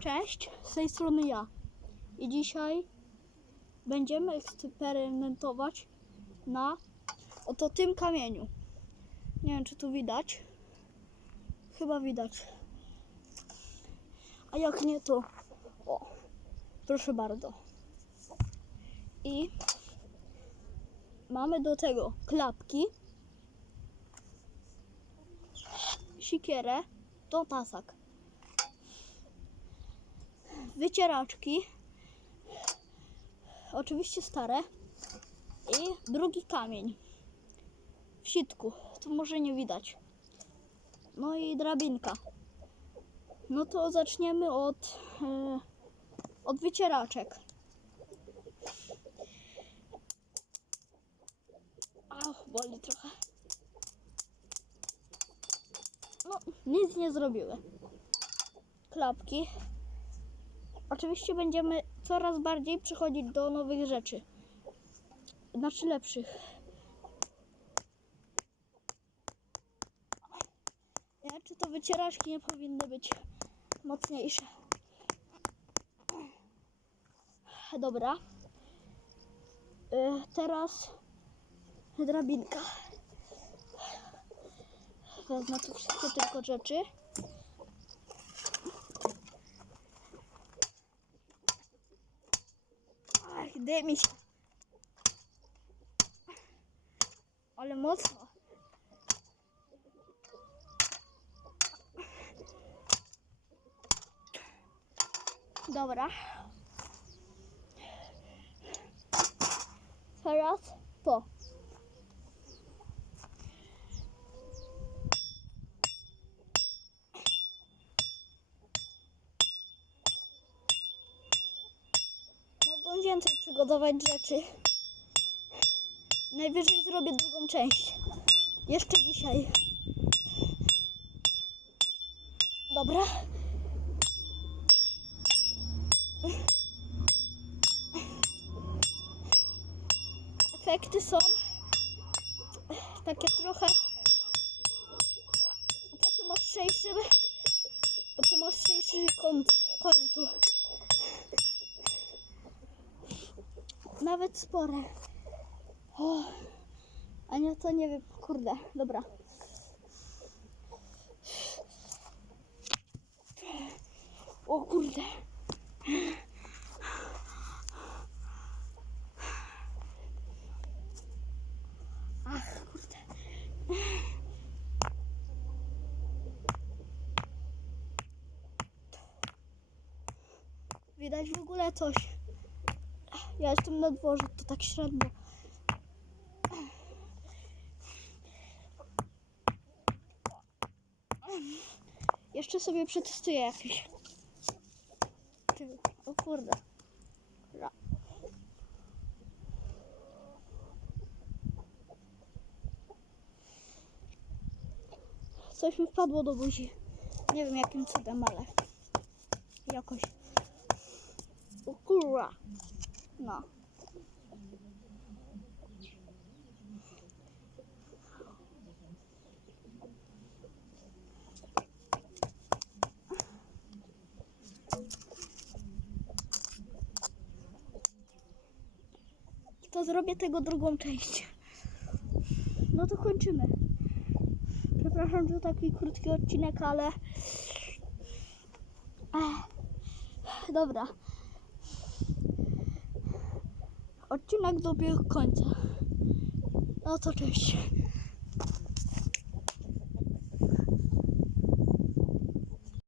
Cześć, z tej strony ja. I dzisiaj będziemy eksperymentować na oto tym kamieniu. Nie wiem, czy tu widać. Chyba widać. A jak nie, to o, proszę bardzo. I mamy do tego klapki, sikierę, to tasak wycieraczki, oczywiście stare i drugi kamień w sitku, tu może nie widać. No i drabinka. No to zaczniemy od, e, od wycieraczek. Ach, boli trochę. No, nic nie zrobiły. Klapki. Oczywiście będziemy coraz bardziej przychodzić do nowych rzeczy. Znaczy lepszych. Wiem, czy to wycieraczki nie powinny być mocniejsze. Dobra. Y, Teraz drabinka. Wezmę tu wszystkie tylko rzeczy. Ach, dymi się. Ale mocno. Dobra. Teraz to. Więcej przygotować rzeczy. Najwyżej zrobię drugą część. Jeszcze dzisiaj. Dobra. Efekty są takie trochę po tym ostrzejszym po tym ostrzejszym koń- końcu. Nawet spore. O, a nie, to nie wiem, kurde, dobra. O kurde. Ach, kurde. Widać w ogóle coś. Ja jestem na dworze, to tak średnio. Jeszcze sobie przetestuję jakieś. Ty- O kurde. Coś mi wpadło do buzi. Nie wiem jakim cudem, ale jakoś. O kurwa. No. To zrobię tego drugą część. No to kończymy. Przepraszam, że taki krótki odcinek, ale. Ech, dobra. Odcinek dobiegł końca. No to cześć.